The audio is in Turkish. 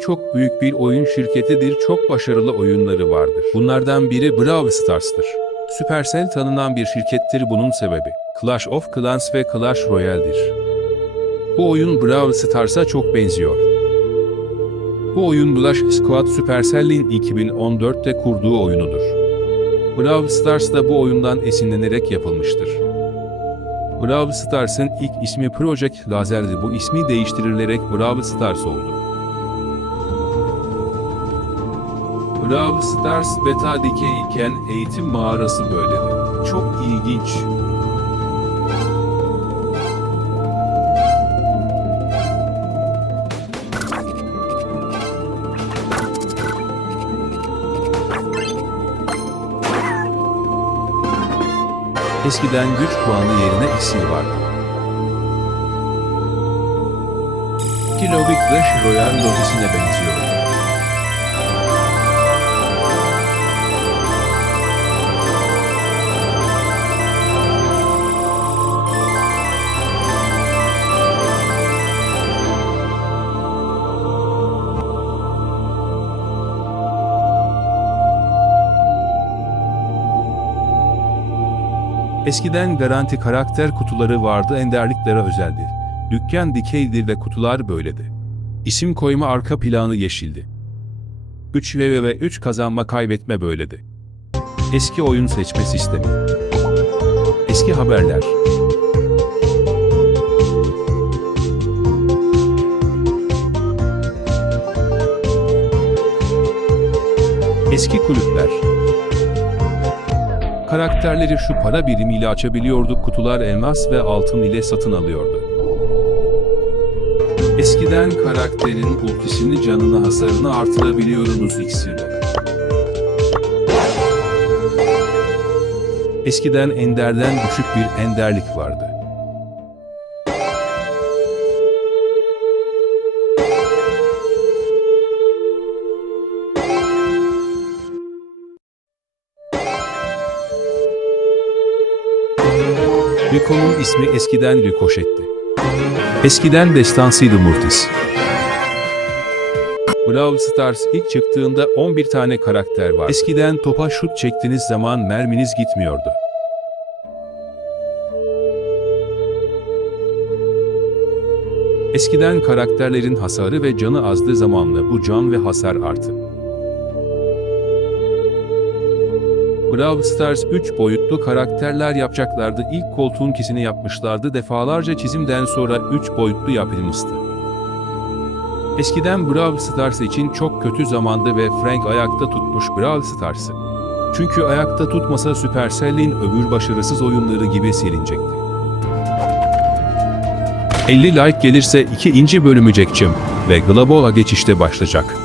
çok büyük bir oyun şirketidir, çok başarılı oyunları vardır. Bunlardan biri Brawl Stars'tır. Supercell tanınan bir şirkettir bunun sebebi. Clash of Clans ve Clash Royale'dir. Bu oyun Brawl Stars'a çok benziyor. Bu oyun Clash Squad Supercell'in 2014'te kurduğu oyunudur. Brawl Stars da bu oyundan esinlenerek yapılmıştır. Brawl Stars'ın ilk ismi Project Lazer'di. Bu ismi değiştirilerek Brawl Stars oldu. Brawl beta dikey iken eğitim mağarası böyledi. Çok ilginç. Eskiden güç puanı yerine iksir vardı. Kilo bir Clash Royale lobisine benziyordu. Eskiden garanti karakter kutuları vardı enderliklere özeldi. Dükkan dikeydi ve kutular böyledi. İsim koyma arka planı yeşildi. 3 ve ve 3 kazanma kaybetme böyledi. Eski oyun seçme sistemi. Eski haberler. Eski kulüpler. Karakterleri şu para birimiyle açabiliyorduk, kutular elmas ve altın ile satın alıyordu. Eskiden karakterin ultisini canını hasarını artırabiliyorsunuz iksirle. Eskiden enderden düşük bir enderlik vardı. Rico'nun ismi eskiden Ricochet'ti. Eskiden destansıydı Mortis. Brawl Stars ilk çıktığında 11 tane karakter var. Eskiden topa şut çektiğiniz zaman merminiz gitmiyordu. Eskiden karakterlerin hasarı ve canı azdı zamanla bu can ve hasar arttı. Brawl Stars 3 boyutlu karakterler yapacaklardı. İlk koltuğun kesini yapmışlardı. Defalarca çizimden sonra 3 boyutlu yapılmıştı. Eskiden Brawl için çok kötü zamandı ve Frank ayakta tutmuş Brawl. Çünkü ayakta tutmasa Supercell'in öbür başarısız oyunları gibi silinecekti. 50 like gelirse ikinci bölümü çekeceğim ve Global'a geçişte başlayacak.